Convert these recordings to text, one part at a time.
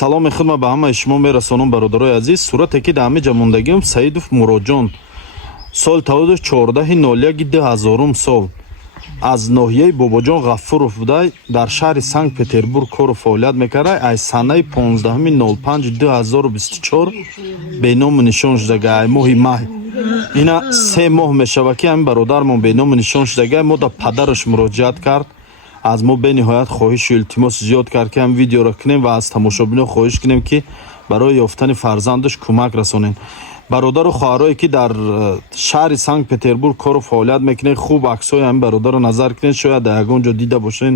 саломи худро ба ҳамаи шумо мерасонам бародарои азиз. сурате ки дар ҳамаи ҷамондагиам Саидов Муроҷон соли таваллуди 14/01/2000 сол аз ноҳияи Бобоҷон Ғафуров будай дар шаҳри Санкт Петербург кору фаъолият мекардай. Аз санаи 15/05/2024 беному нишон шудагай. моҳи маҳ ина 3 моҳ мешава ки ҳамин бародармон беному нишон шудагай. мо дар падараш муроҷиат кард, аз мо бениҳоят хоҳишу илтимос зиёд кард ки ҳам видеоро кунем ва аз тамошобинон хоҳиш кунем ки барои ёфтани фарзандаш кӯмак расонем. бародару хоҳарое ки дар шаҳри Санкт Петербург кору фаъолият мекунед, хуб аксҳои ҳамин бародарро назар кунед, шояд дар ягон ҷо дида бошед,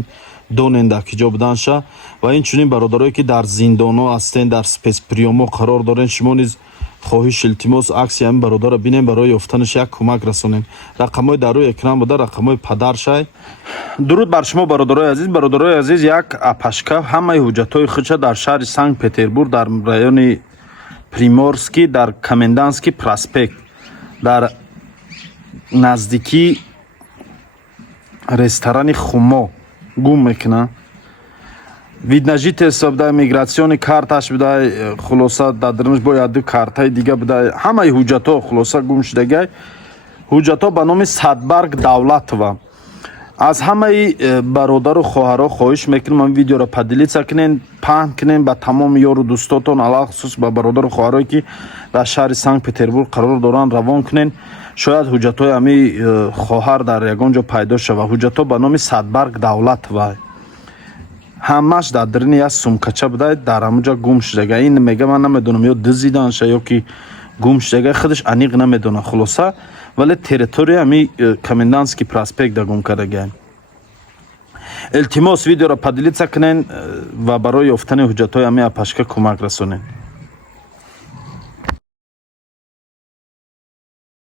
донед дар ки ҷо буданша. ва инчунин бародарое ки дар зиндонҳо ҳастед, дар спецприёмҳо қарор доред, шумо низ хоҳиш илтимос акси ҳамин бародарро бинем, барои ёфтанаш як кӯмак расонем. рақамҳои дар рӯи экран буда, рақамҳои падаршай. дуруд бар шумо бародарои азиз. бародарои азиз, як апашка ҳамаи ҳуҷҷатҳои худша дар шаҳри Санкт Петербург дар райони Приморский, дар Комендантский проспект, дар наздикии ресторани Хумо гум мекуна. видножителство будай, мигратсиони карташ будай, хулоса дадрнаш бо яду картаи дига будай, ҳамаи ҳуҷҷатҳо хулоса гум шудагай. ҳуҷҷатҳо ба номи Садбарг Давлатова. аз ҳамаи бародару хоҳаро хоҳиш мекунам ҳамин видеоро падилица кунен, паҳн кунен ба тамоми ёру дӯстотон, алахусус ба бародару хоҳарое ки дар шаҳри Санкт Петербург қарор доранд равон кунен. шояд ҳуҷҷатҳои ҳамаи хоҳар дар ягон ҷо пайдо шава. ҳуҷҷатҳо ба номи Садбарг Давлатова. ҳамаш дар дарини як сумкача будай, дар ҳамонҷа гум шудагай. ин мега ман намедонам ё дузиданша ё ки гум шудагай, худаш аниқ намедона. хулоса вале территория ҳами Комендантский проспект да гум кардагай. илтимос видеоро падилица кунен ва барои ёфтани ҳуҷҷатҳои ҳами апашка кӯмак расонед.